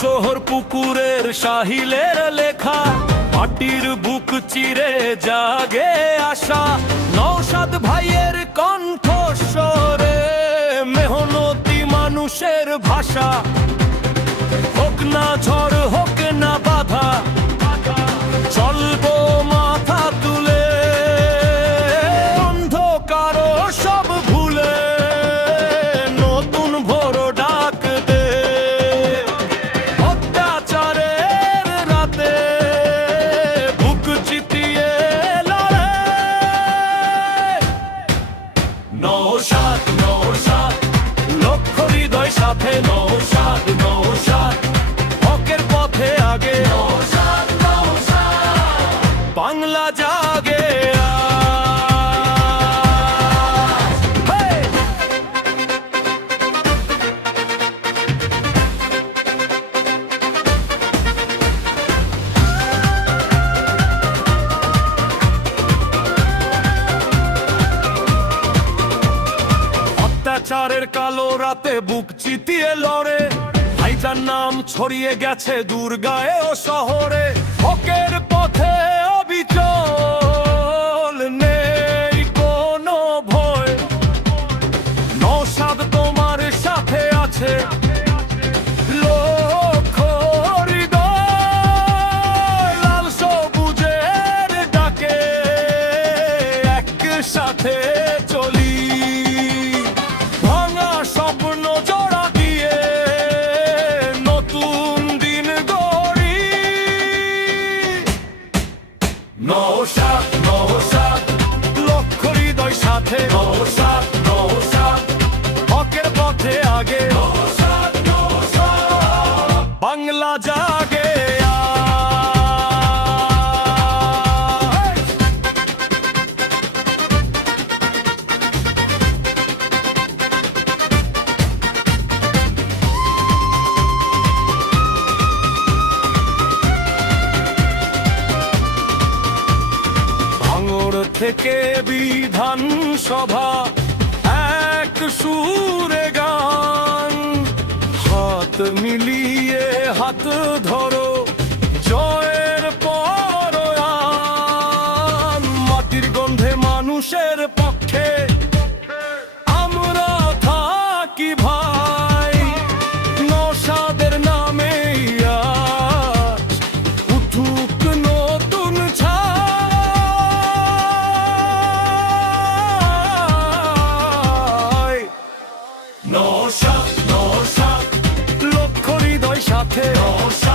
শহর পুকুরের সাহিলের লেখা, মাটির বুক চিরে জাগে আশা। নওশাদ ভাইয়ের কণ্ঠস্বরে মেহনতি মানুষের ভাষা। হোক না ঝড় হোক না বাধা, চলবো মাথা তুলে, অন্ধকার সব ভুলে নতুন ভোর ডাক দে। অত্যাচারের রাতে বুক চিতিয়ে লড়ে। নওশাদ নওশাদ লক্ষ হৃদয় সাথে, নওশাদ নওশাদ হকের পথে আগে। নওশাদ নওশাদ বাংলা জাগে আজ। হেই! অত্যাচারের কালো রাতে বুক চিতিয়ে লড়ে। ভাইজান নাম ছড়িয়ে গেছে দুর্গায় ও শহরে। হকের পথে অবিচল, নেই কোনো ভয়। নওশাদ তোমার সাথে আছে, লক্ষ হৃদয় লাল সবুজের ডাকে একসাথে চলি। ভাঙা স্বপ্ন জোড়া দিয়ে নতুন দিন গড়ি। নওশাদ নওশাদ লক্ষ হৃদয় সাথে, নওশাদ নওশাদ হকের পথে আগে। নওশাদ নওশাদ বাংলা জাগে আজ। ভাঙড় থেকে বিধানসভা এক সুরে গান। হাত মিলিয়ে হাত ধরো, জয়ের পরয়ান। মাটির গন্ধে মানুষের পক্ষে আমরা থাকি ভাই। নওশাদের নামে আজ উঠুক নতুন ছাই। নওশাদ নওশাদ লক্ষ হৃদয় সাথে, নওশাদ